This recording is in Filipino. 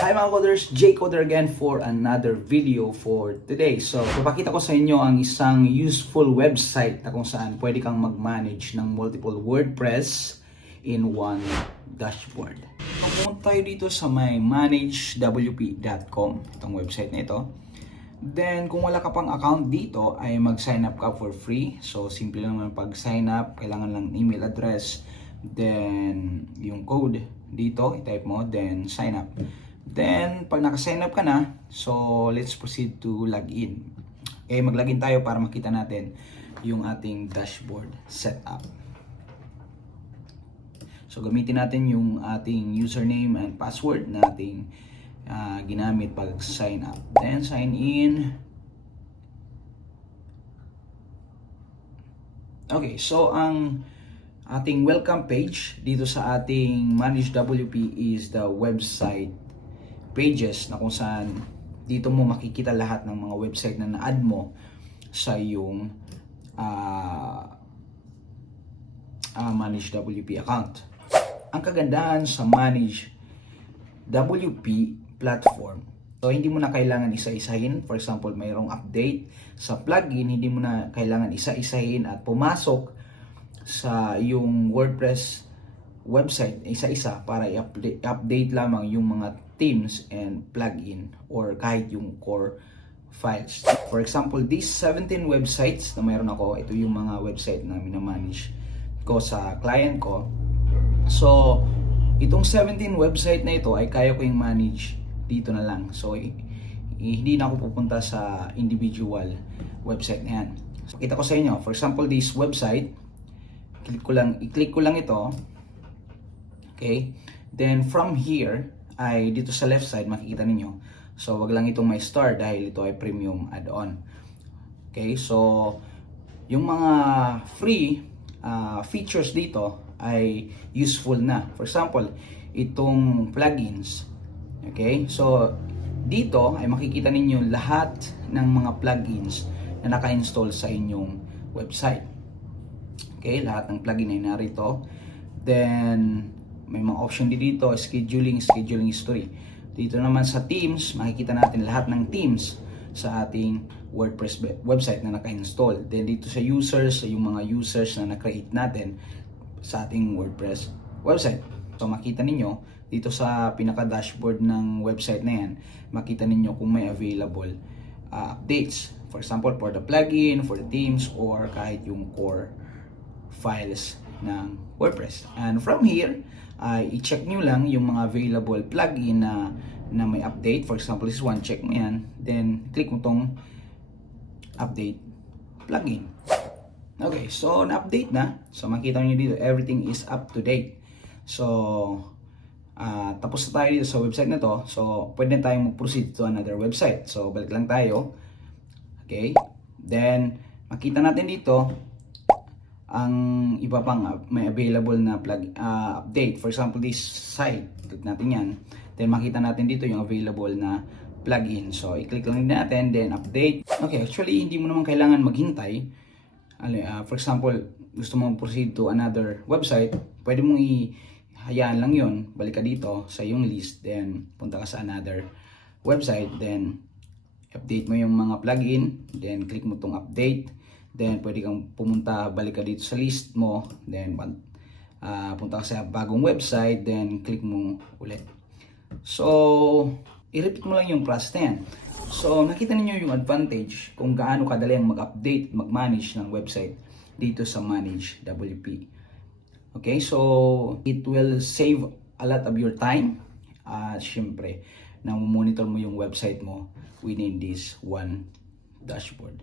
Hi mga coders, Jay Coder again for another video for today. So, papakita ko sa inyo ang isang useful website na kung saan pwede kang mag-manage ng multiple WordPress in one dashboard. Pumunta tayo dito sa may managewp.com, itong website na ito. Then, kung wala ka pang account dito, ay mag-sign up ka for free. So, simple lang naman pag-sign up, kailangan lang email address, then yung code dito, i-type mo, then sign up. Then, pag naka-sign up ka na, so let's proceed to login. Okay, mag-login tayo para makita natin yung ating dashboard setup. So, gamitin natin yung ating username and password na ating ginamit pag sign up. Then, sign in. Okay, so ang ating welcome page dito sa ating Manage WP is the website pages na kung saan dito mo makikita lahat ng mga website na na-add mo sa yung Manage WP account. Ang kagandahan sa Manage WP platform, so hindi mo na kailangan isa-isahin. For example, mayroong update sa plugin, hindi mo na kailangan isa-isahin at pumasok sa yung WordPress website isa-isa para i-update lamang yung mga themes and plugin or kahit yung core files. For example, these 17 websites na mayroon ako, ito yung mga website na minamanage ko sa client ko. So, itong 17 website na ito ay kaya ko yung manage dito na lang. So, hindi na ako pupunta sa individual website na yan. So, kita ko sa inyo, for example, this website, i-click ko lang ito. Okay? Then from here, ay dito sa left side makikita ninyo. So wag lang itong may star dahil ito ay premium add-on. Okay? So yung mga free features dito ay useful na. For example, itong plugins. Okay? So dito ay makikita ninyo lahat ng mga plugins na naka-install sa inyong website. Okay, lahat ng plugin ay narito. Then, may mga option dito, scheduling history. Dito naman sa themes, makikita natin lahat ng themes sa ating WordPress website na naka-install. Then, dito sa users, yung mga users na na-create natin sa ating WordPress website. So, makita ninyo, dito sa pinaka-dashboard ng website na yan, makita ninyo kung may available updates. For example, for the plugin, for the themes, or kahit yung core files ng WordPress. And from here, i-check nyo lang yung mga available plugin na may update. For example, this one, check mo yan. Then, click mo tong update plugin. Okay, so na-update na. So, makita nyo dito, everything is up to date. So, tapos na tayo dito sa website na to. So, pwede na tayong mag-proceed to another website. So, balik lang tayo. Okay, then, makita natin dito, ang iba pang may available na update. For example, this site, click natin yan. Then makita natin dito yung available na plugin. So, i-click lang natin, then update. Okay, actually, hindi mo naman kailangan maghintay. For example, gusto mong proceed to another website, pwede mong ihayaan lang yon. Balik ka dito sa yung list, then punta ka sa another website, then update mo yung mga plugin, then click mo tong update. Then, pwede kang pumunta, balik ka dito sa list mo. Then, punta ka sa bagong website. Then, click mo ulit. So, i-repeat mo lang yung process na yan. So, nakita niyo yung advantage kung gaano kadali ang mag-update, mag-manage ng website dito sa Manage WP. Okay, so, it will save a lot of your time. Siyempre, nang monitor mo yung website mo within this one dashboard.